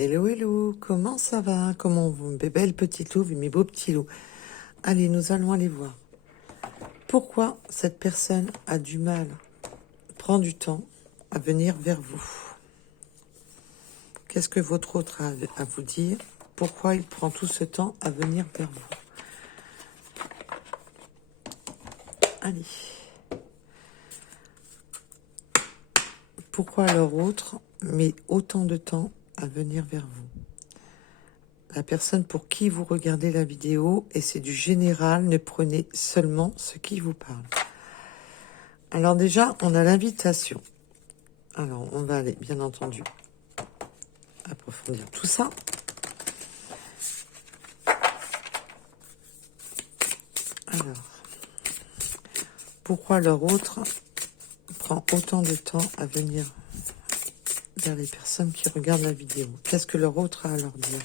Hello, hello, comment ça va? Comment vous, mes belles petites loups, mes beaux petits loups? Allez, nous allons aller voir. Pourquoi cette personne a du mal, prend du temps à venir vers vous? Qu'est-ce que votre autre a à vous dire? Pourquoi il prend tout ce temps à venir vers vous? Allez. Pourquoi leur autre met autant de temps à venir vers vous? La personne pour qui vous regardez la vidéo, et c'est du général, ne prenez seulement ce qui vous parle. Alors déjà, on a l'invitation. Alors, on va aller, bien entendu, approfondir tout ça. Alors, pourquoi leur autre prend autant de temps à venir vers les personnes qui regardent la vidéo? Qu'est-ce que leur autre a à leur dire?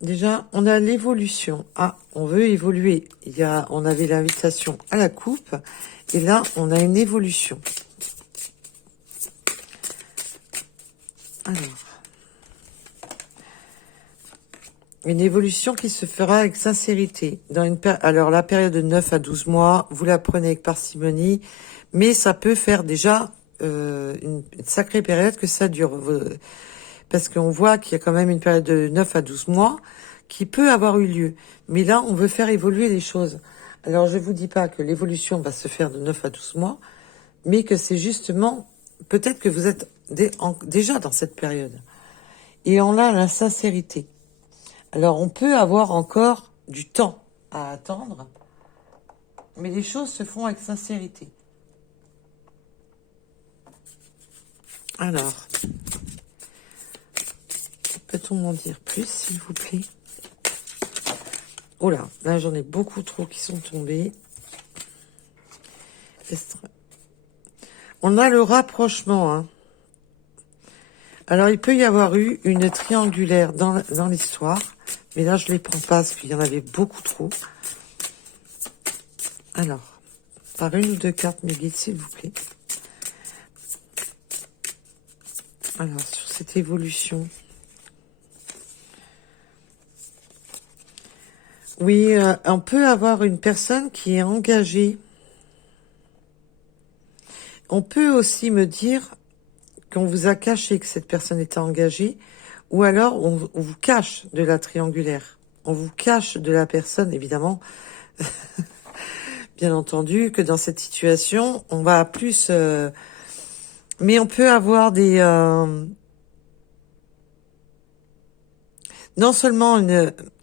Déjà, on a l'évolution. Ah, on veut évoluer. On avait l'invitation à la coupe. Et là, on a une évolution. Alors. Une évolution qui se fera avec sincérité. Alors, la période de 9 à 12 mois, vous la prenez avec parcimonie. Mais ça peut faire déjà une sacrée période que ça dure. Parce qu'on voit qu'il y a quand même une période de 9 à 12 mois qui peut avoir eu lieu. Mais là, on veut faire évoluer les choses. Alors, je vous dis pas que l'évolution va se faire de 9 à 12 mois, mais que c'est justement, peut-être que vous êtes déjà dans cette période. Et on a la sincérité. Alors, on peut avoir encore du temps à attendre, mais les choses se font avec sincérité. Alors, peut-on m'en dire plus, s'il vous plaît? Oh là, j'en ai beaucoup trop qui sont tombés. On a le rapprochement. Hein. Alors, il peut y avoir eu une triangulaire dans l'histoire. Mais là, je ne les prends pas parce qu'il y en avait beaucoup trop. Alors, par une ou deux cartes, mes guides, s'il vous plaît. Alors, sur cette évolution... Oui, on peut avoir une personne qui est engagée. On peut aussi me dire qu'on vous a caché que cette personne était engagée, ou alors on vous cache de la triangulaire. On vous cache de la personne, évidemment. Bien entendu que dans cette situation, on va plus... mais on peut avoir des... non seulement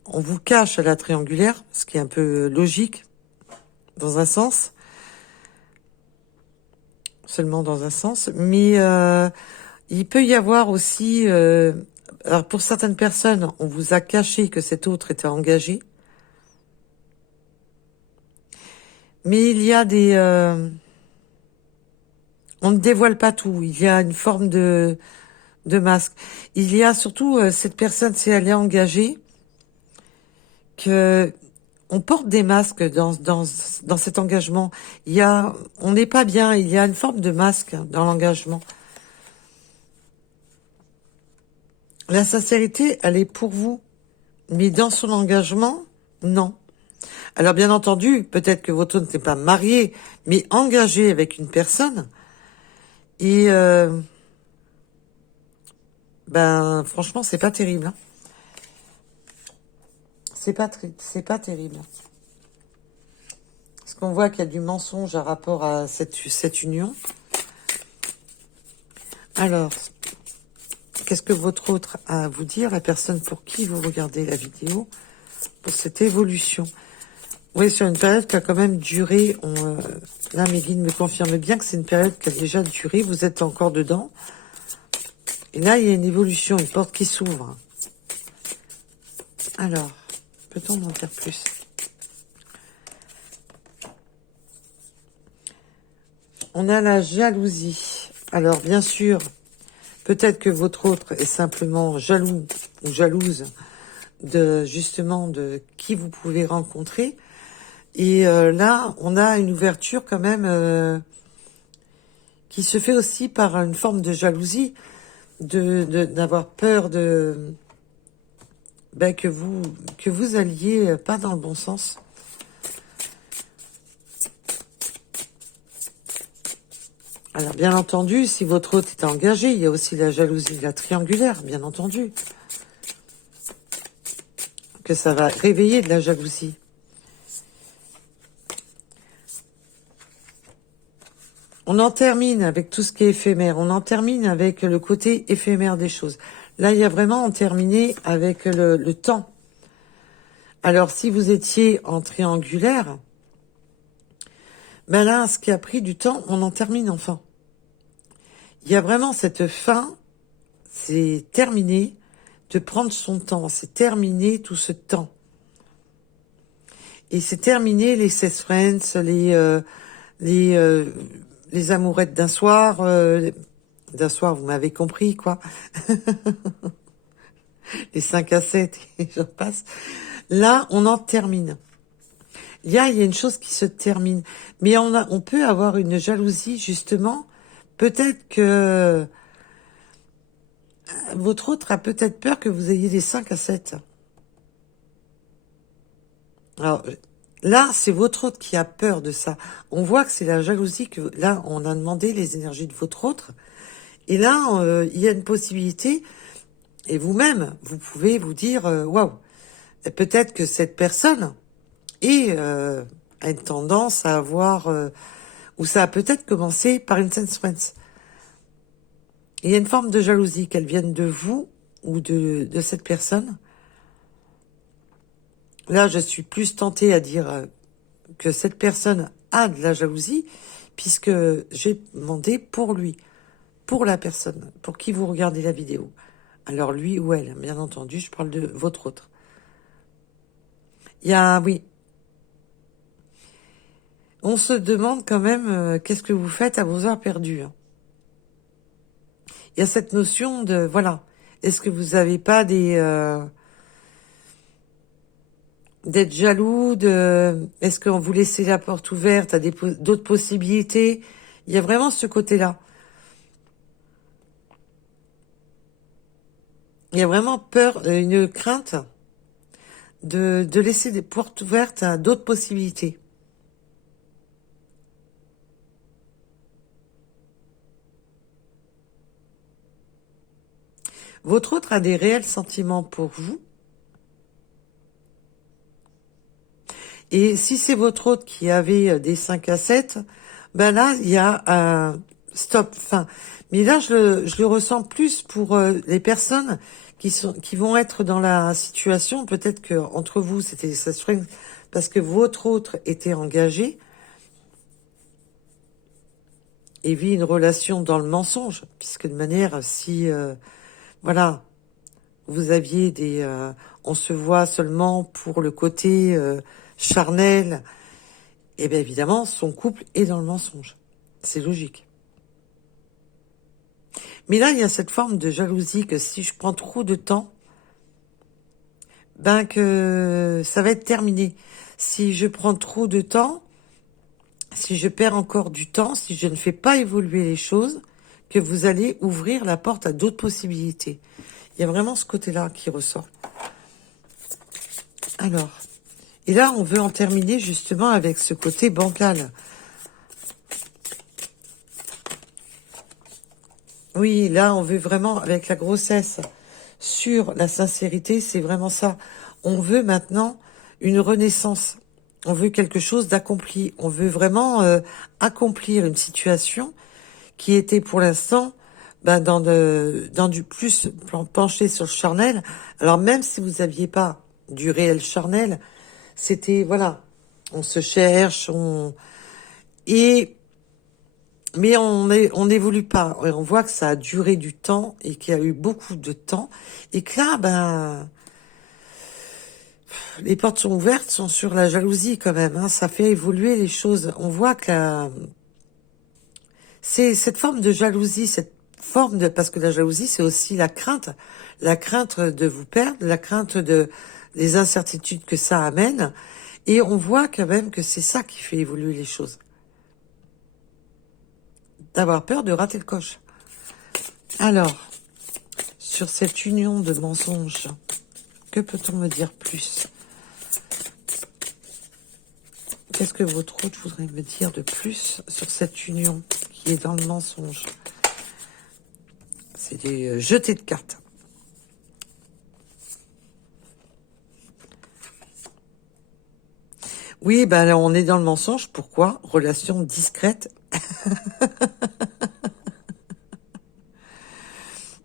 on vous cache la triangulaire, ce qui est un peu logique, dans un sens, seulement dans un sens, mais il peut y avoir aussi, alors pour certaines personnes, on vous a caché que cet autre était engagé, mais il y a des... on ne dévoile pas tout, il y a une forme de masque. Il y a surtout cette personne, si elle est engagée, que on porte des masques dans cet engagement. On n'est pas bien, il y a une forme de masque dans l'engagement. La sincérité, elle est pour vous, mais dans son engagement, non. Alors bien entendu, peut-être que votre autre n'est pas marié, mais engagé avec une personne, et franchement, c'est pas terrible. Hein. C'est pas terrible. Parce qu'on voit qu'il y a du mensonge à rapport à cette union. Alors, qu'est-ce que votre autre a à vous dire, la personne pour qui vous regardez la vidéo, pour cette évolution? Oui, sur une période qui a quand même duré. Là, mes guides me confirment bien que c'est une période qui a déjà duré. Vous êtes encore dedans. Et là, il y a une évolution, une porte qui s'ouvre. Alors, peut-on en dire plus? On a la jalousie. Alors, bien sûr, peut-être que votre autre est simplement jaloux ou jalouse justement de qui vous pouvez rencontrer. Et là, on a une ouverture quand même qui se fait aussi par une forme de jalousie. d'avoir peur ben, que vous alliez pas dans le bon sens. Alors, bien entendu, si votre hôte est engagé, il y a aussi la jalousie, la triangulaire, bien entendu. Que ça va réveiller de la jalousie. On en termine avec tout ce qui est éphémère. On en termine avec le côté éphémère des choses. Là, il y a vraiment en terminé avec le temps. Alors, si vous étiez en triangulaire, ben là, ce qui a pris du temps, on en termine enfin. Il y a vraiment cette fin, c'est terminé, de prendre son temps. C'est terminé tout ce temps. Et c'est terminé les sex friends, les amourettes d'un soir, vous m'avez compris, quoi. Les 5 à 7, et j'en passe. Là, on en termine. Il y a une chose qui se termine. Mais on peut avoir une jalousie, justement. Peut-être que votre autre a peut-être peur que vous ayez des 5 à 7. Alors, là, c'est votre autre qui a peur de ça. On voit que c'est la jalousie que... Là, on a demandé les énergies de votre autre. Et là, il y a une possibilité. Et vous-même, vous pouvez vous dire, waouh, peut-être que cette personne a une tendance à avoir... ou ça a peut-être commencé par une sense friends. Il y a une forme de jalousie, qu'elle vienne de vous ou de cette personne. Là, je suis plus tentée à dire que cette personne a de la jalousie, puisque j'ai demandé pour lui, pour la personne, pour qui vous regardez la vidéo. Alors lui ou elle, bien entendu, je parle de votre autre. Il y a, oui. On se demande quand même qu'est-ce que vous faites à vos heures perdues. Il y a cette notion de, voilà, est-ce que vous n'avez pas d'être jaloux, est-ce qu'on vous laisse la porte ouverte à d'autres possibilités? Il y a vraiment ce côté-là. Il y a vraiment peur, une crainte de laisser des portes ouvertes à d'autres possibilités. Votre autre a des réels sentiments pour vous. Et si c'est votre autre qui avait des 5 à 7, ben là, il y a un stop, fin. Mais là, je le ressens plus pour les personnes qui vont être dans la situation, peut-être que entre vous, c'était ça parce que votre autre était engagé et vit une relation dans le mensonge, puisque de manière, si, voilà, vous aviez on se voit seulement pour le côté charnel, et bien évidemment, son couple est dans le mensonge. C'est logique. Mais là, il y a cette forme de jalousie que si je prends trop de temps, ben que ça va être terminé. Si je prends trop de temps, si je perds encore du temps, si je ne fais pas évoluer les choses, que vous allez ouvrir la porte à d'autres possibilités. Il y a vraiment ce côté-là qui ressort. Alors, et là, on veut en terminer justement avec ce côté bancal. Oui, là, on veut vraiment, avec la grossesse, sur la sincérité, c'est vraiment ça. On veut maintenant une renaissance. On veut quelque chose d'accompli. On veut vraiment accomplir une situation qui était pour l'instant ben, dans du plus penché sur le charnel. Alors même si vous n'aviez pas du réel charnel, c'était, voilà, on se cherche, mais on n'évolue pas. Et on voit que ça a duré du temps et qu'il y a eu beaucoup de temps. Et que là, ben, les portes sont ouvertes, sont sur la jalousie quand même. Hein. Ça fait évoluer les choses. On voit que c'est cette forme de jalousie, parce que la jalousie, c'est aussi la crainte de vous perdre, la crainte des incertitudes que ça amène. Et on voit quand même que c'est ça qui fait évoluer les choses. D'avoir peur de rater le coche. Alors, sur cette union de mensonges? Que peut-on me dire plus? Qu'est-ce que votre hôte voudrait me dire de plus sur cette union qui est dans le mensonge? C'est des jetés de cartes. Oui, ben là, on est dans le mensonge. Pourquoi? Relation discrète.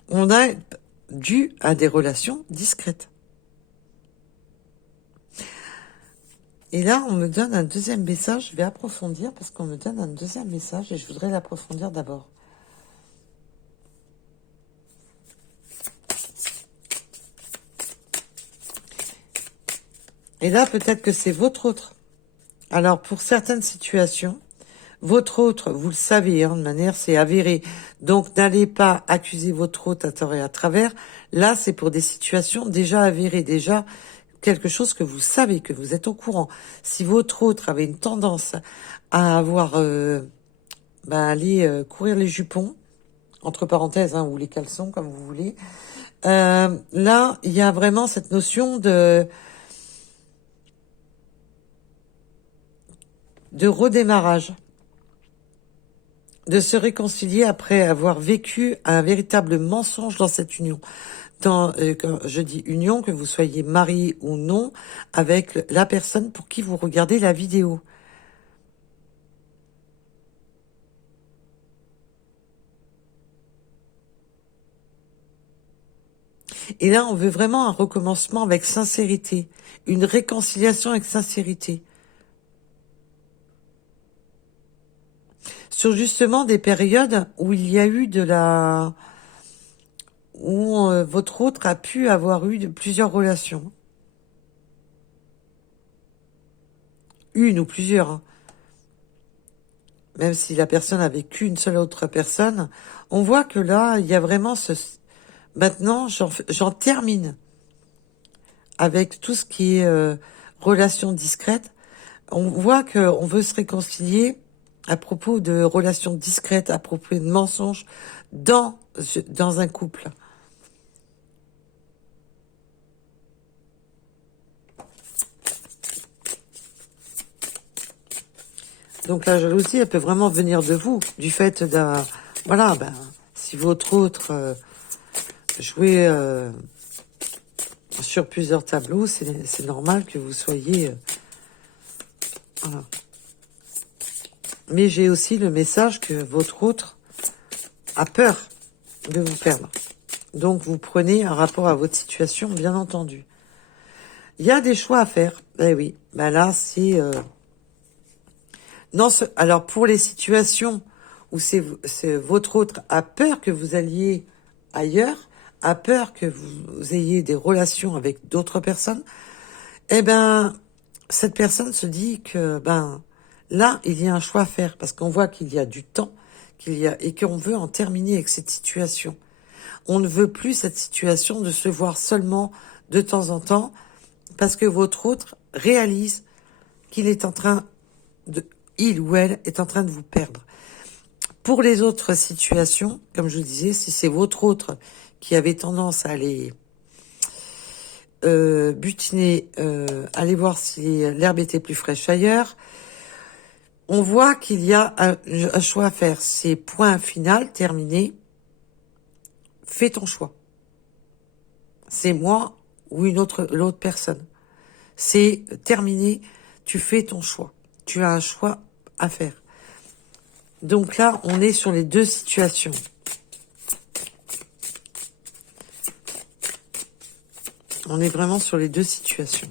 On a dû à des relations discrètes. Et là, on me donne un deuxième message. Je vais approfondir parce qu'on me donne un deuxième message et je voudrais l'approfondir d'abord. Et là, peut-être que c'est votre autre. Alors, pour certaines situations, votre autre, vous le savez, de manière, c'est avéré. Donc, n'allez pas accuser votre autre à tort et à travers. Là, c'est pour des situations déjà avérées, déjà quelque chose que vous savez, que vous êtes au courant. Si votre autre avait une tendance à avoir, aller courir les jupons, entre parenthèses, ou les caleçons, comme vous voulez, là, il y a vraiment cette notion de redémarrage, de se réconcilier après avoir vécu un véritable mensonge dans cette union. Quand je dis union, que vous soyez marié ou non, avec la personne pour qui vous regardez la vidéo. Et là, on veut vraiment un recommencement avec sincérité, une réconciliation avec sincérité. Sur justement des périodes où il y a eu où votre autre a pu avoir eu plusieurs relations. Une ou plusieurs. Même si la personne a vécu une seule autre personne, on voit que là, il y a vraiment ce... Maintenant, j'en termine avec tout ce qui est relations discrètes. On voit qu'on veut se réconcilier à propos de relations discrètes, à propos de mensonges dans un couple. Donc la jalousie, elle peut vraiment venir de vous, du fait d'un... Voilà, si votre autre jouait sur plusieurs tableaux, c'est normal que vous soyez... voilà. Mais j'ai aussi le message que votre autre a peur de vous perdre. Donc vous prenez un rapport à votre situation, bien entendu. Il y a des choix à faire. Eh oui, là c'est... Non, alors pour les situations où c'est votre autre a peur que vous alliez ailleurs, a peur que vous ayez des relations avec d'autres personnes, cette personne se dit que là il y a un choix à faire parce qu'on voit qu'il y a du temps, et qu'on veut en terminer avec cette situation. On ne veut plus cette situation de se voir seulement de temps en temps parce que votre autre réalise qu'il est en train il ou elle est en train de vous perdre. Pour les autres situations, comme je vous disais, si c'est votre autre qui avait tendance à aller butiner, aller voir si l'herbe était plus fraîche ailleurs, on voit qu'il y a un choix à faire. C'est point final, terminé. Fais ton choix. C'est moi ou l'autre personne. C'est terminé, tu fais ton choix. Tu as un choix à faire. Donc là, on est sur les deux situations. On est vraiment sur les deux situations.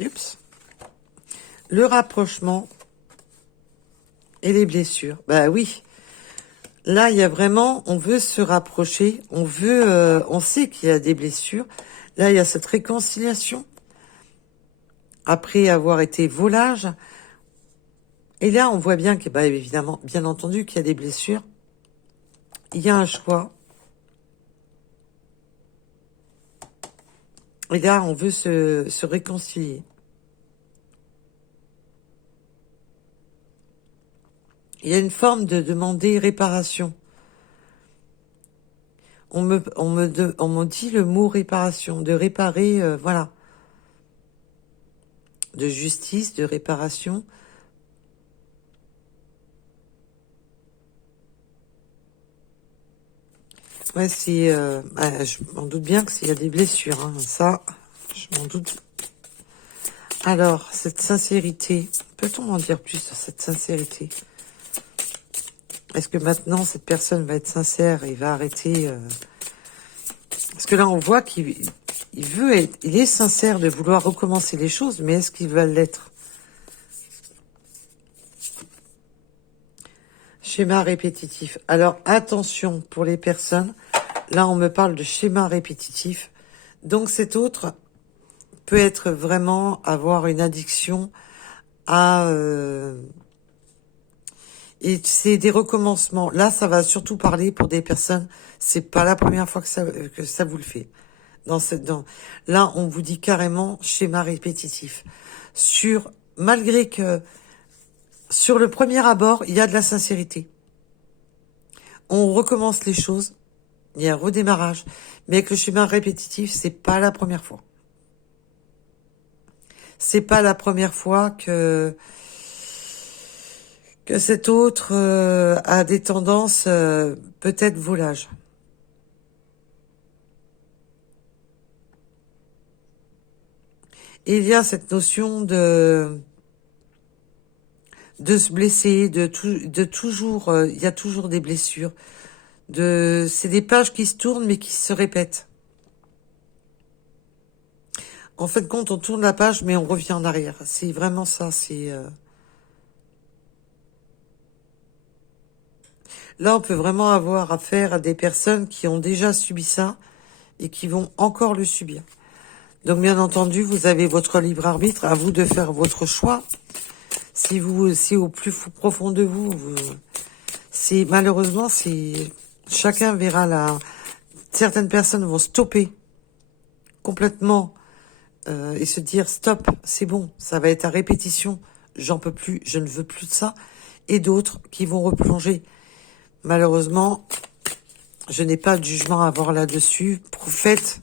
Oups. Le rapprochement et les blessures. Oui. Là, il y a vraiment, on veut se rapprocher, on sait qu'il y a des blessures. Là, il y a cette réconciliation après avoir été volage. Et là, on voit bien que, évidemment, bien entendu, qu'il y a des blessures. Il y a un choix. Et là, on veut se réconcilier. Il y a une forme de demander réparation. On me dit le mot réparation, de réparer, voilà, de justice, de réparation. Ouais, c'est, je m'en doute bien que s'il y a des blessures, hein, ça, je m'en doute. Alors, cette sincérité, peut-on en dire plus sur cette sincérité? Est-ce que maintenant, cette personne va être sincère et va arrêter parce que là, on voit qu'il il est sincère de vouloir recommencer les choses, mais est-ce qu'il va l'être? Schéma répétitif. Alors, attention pour les personnes. Là, on me parle de schéma répétitif. Donc, cet autre peut être vraiment avoir une addiction à... et c'est des recommencements. Là, ça va surtout parler pour des personnes. C'est pas la première fois que ça vous le fait. Là, on vous dit carrément schéma répétitif. Malgré que sur le premier abord, il y a de la sincérité. On recommence les choses. Il y a un redémarrage. Mais avec le schéma répétitif, c'est pas la première fois. C'est pas la première fois que cet autre a des tendances peut-être volage. Et il y a cette notion de se blesser, de toujours, il y a toujours des blessures. C'est des pages qui se tournent mais qui se répètent. En fin de compte, on tourne la page mais on revient en arrière. C'est vraiment ça. Là, on peut vraiment avoir affaire à des personnes qui ont déjà subi ça et qui vont encore le subir. Donc, bien entendu, vous avez votre libre arbitre, à vous de faire votre choix. Si au plus profond de vous, malheureusement, chacun verra certaines personnes vont stopper complètement et se dire stop, c'est bon, ça va être à répétition, j'en peux plus, je ne veux plus de ça. Et d'autres qui vont replonger. Malheureusement, je n'ai pas de jugement à avoir là-dessus. Faites,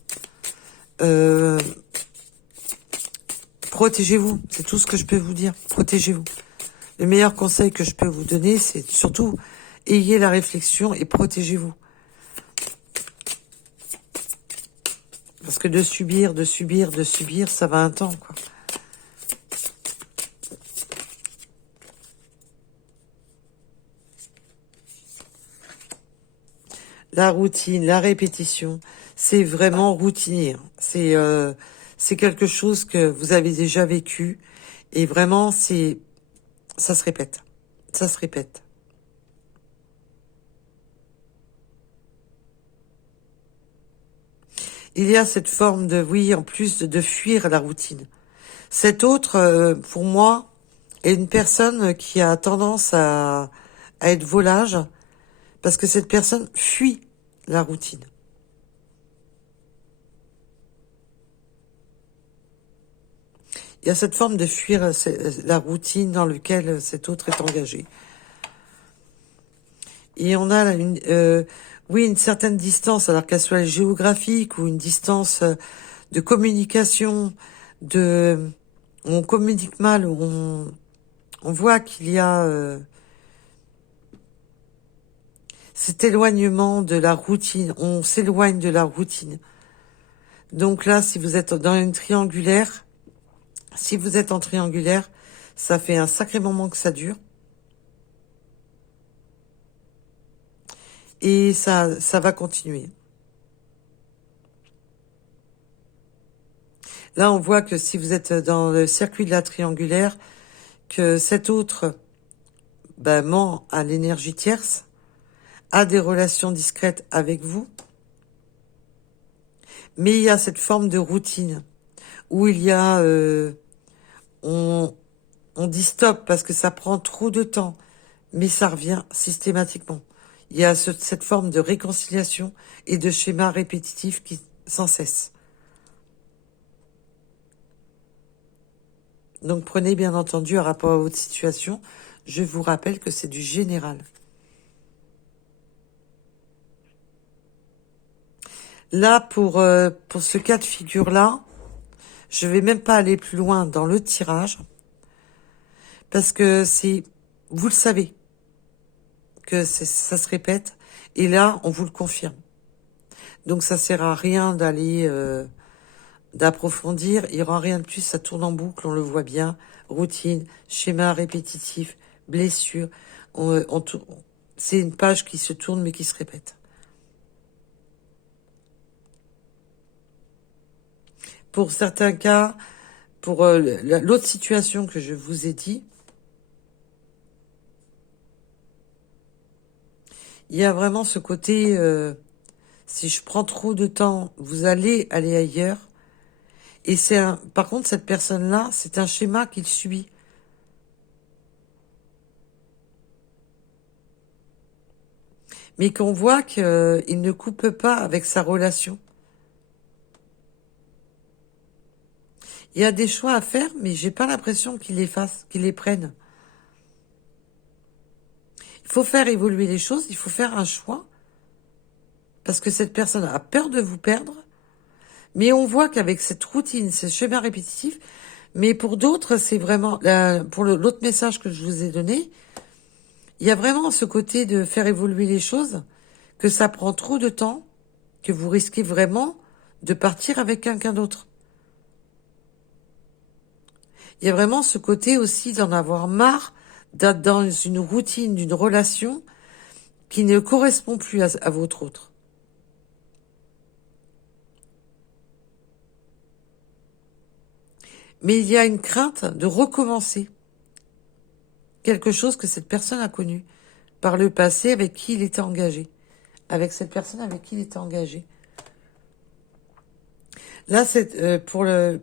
protégez-vous, c'est tout ce que je peux vous dire. Protégez-vous. Le meilleur conseil que je peux vous donner, c'est surtout ayez la réflexion et protégez-vous. Parce que de subir, ça va un temps, quoi. La routine, la répétition, c'est vraiment routinier. C'est quelque chose que vous avez déjà vécu et vraiment ça se répète. Ça se répète. Il y a cette forme en plus de fuir la routine. Cet autre, pour moi, est une personne qui a tendance à être volage parce que cette personne fuit la routine. Il y a cette forme de fuir la routine dans laquelle cet autre est engagé. Et on a une certaine distance, alors qu'elle soit géographique ou une distance de communication, on communique mal, on voit qu'il y a cet éloignement de la routine, on s'éloigne de la routine. Donc là, si vous êtes dans une triangulaire, si vous êtes en triangulaire, ça fait un sacré moment que ça dure. Et ça va continuer. Là, on voit que si vous êtes dans le circuit de la triangulaire, que cet autre ment à l'énergie tierce, a des relations discrètes avec vous, mais il y a cette forme de routine où il y a... on dit stop parce que ça prend trop de temps, mais ça revient systématiquement. Il y a cette forme de réconciliation et de schéma répétitif qui sans cesse. Donc prenez bien entendu à rapport à votre situation. Je vous rappelle que c'est du général. Là, pour ce cas de figure-là, je vais même pas aller plus loin dans le tirage. Parce que vous le savez, que ça se répète. Et là, on vous le confirme. Donc ça sert à rien d'aller d'approfondir. Il n'y aura rien de plus. Ça tourne en boucle, on le voit bien. Routine, schéma répétitif, blessure. C'est une page qui se tourne mais qui se répète. Pour certains cas, pour l'autre situation que je vous ai dit, il y a vraiment ce côté, si je prends trop de temps, vous allez aller ailleurs. Et par contre, cette personne-là, c'est un schéma qu'il subit. Mais qu'on voit qu'il ne coupe pas avec sa relation. Il y a des choix à faire, mais j'ai pas l'impression qu'il les fasse, qu'il les prenne. Il faut faire évoluer les choses, il faut faire un choix. Parce que cette personne a peur de vous perdre. Mais on voit qu'avec cette routine, ce schéma répétitif, mais pour d'autres, c'est vraiment, pour l'autre message que je vous ai donné, il y a vraiment ce côté de faire évoluer les choses, que ça prend trop de temps, que vous risquez vraiment de partir avec quelqu'un d'autre. Il y a vraiment ce côté aussi d'en avoir marre, d'être dans une routine d'une relation qui ne correspond plus à votre autre. Mais il y a une crainte de recommencer quelque chose que cette personne a connu par le passé avec qui il était engagé. Avec cette personne avec qui il était engagé. Là, c'est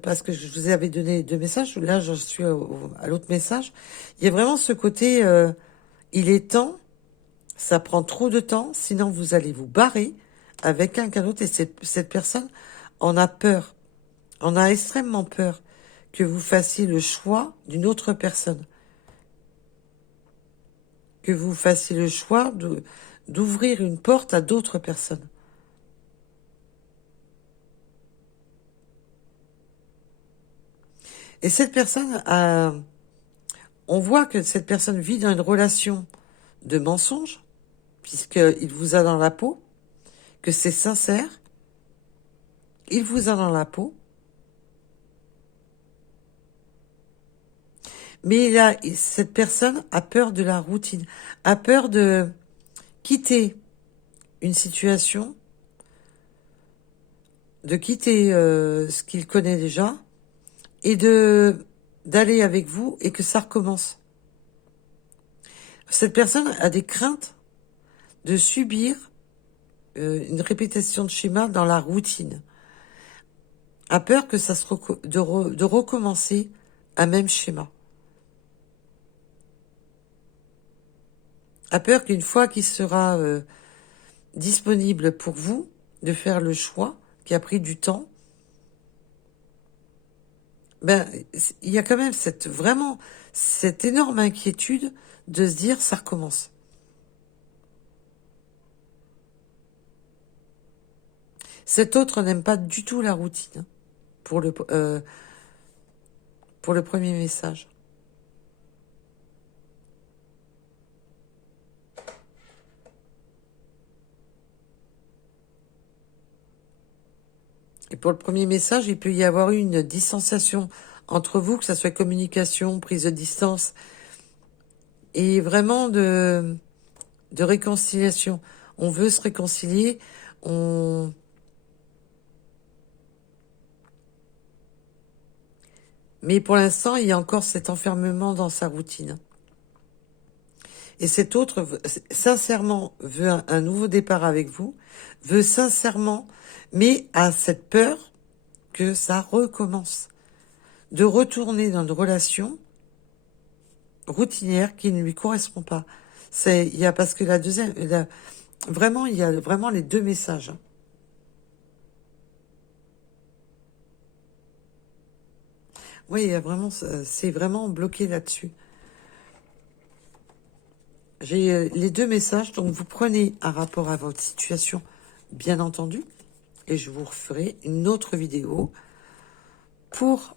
parce que je vous avais donné 2 messages. Là, je suis à l'autre message. Il y a vraiment ce côté, il est temps, ça prend trop de temps, sinon vous allez vous barrer avec quelqu'un d'autre. Et cette personne en a peur, en a extrêmement peur que vous fassiez le choix d'une autre personne. Que vous fassiez le choix d'ouvrir une porte à d'autres personnes. Et cette personne on voit que cette personne vit dans une relation de mensonge, puisqu'il vous a dans la peau, que c'est sincère, il vous a dans la peau, mais cette personne a peur de la routine, a peur de quitter une situation, de quitter ce qu'il connaît déjà, et d'aller avec vous et que ça recommence. Cette personne a des craintes de subir une répétition de schéma dans la routine. A peur que de recommencer un même schéma. A peur qu'une fois qu'il sera disponible pour vous, de faire le choix qui a pris du temps, il y a quand même vraiment cette énorme inquiétude de se dire ça recommence. Cet autre n'aime pas du tout la routine pour le premier message. Et pour le premier message, il peut y avoir eu une distanciation entre vous, que ça soit communication, prise de distance, et vraiment de réconciliation. On veut se réconcilier, mais pour l'instant, il y a encore cet enfermement dans sa routine. Et cet autre, sincèrement, veut un nouveau départ avec vous, veut sincèrement, mais a cette peur que ça recommence. De retourner dans une relation routinière qui ne lui correspond pas. Parce que vraiment, il y a vraiment les 2 messages. Oui, il y a vraiment, c'est vraiment bloqué là-dessus. J'ai les deux messages, donc vous prenez un rapport à votre situation, bien entendu, et je vous referai une autre vidéo pour,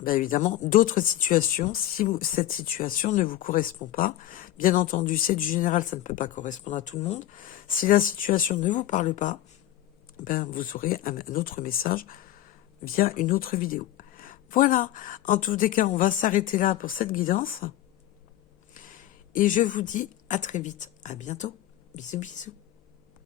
ben évidemment, d'autres situations, si cette situation ne vous correspond pas. Bien entendu, c'est du général, ça ne peut pas correspondre à tout le monde. Si la situation ne vous parle pas, ben vous aurez un autre message via une autre vidéo. Voilà, en tous les cas, on va s'arrêter là pour cette guidance. Et je vous dis à très vite. À bientôt. Bisous, bisous.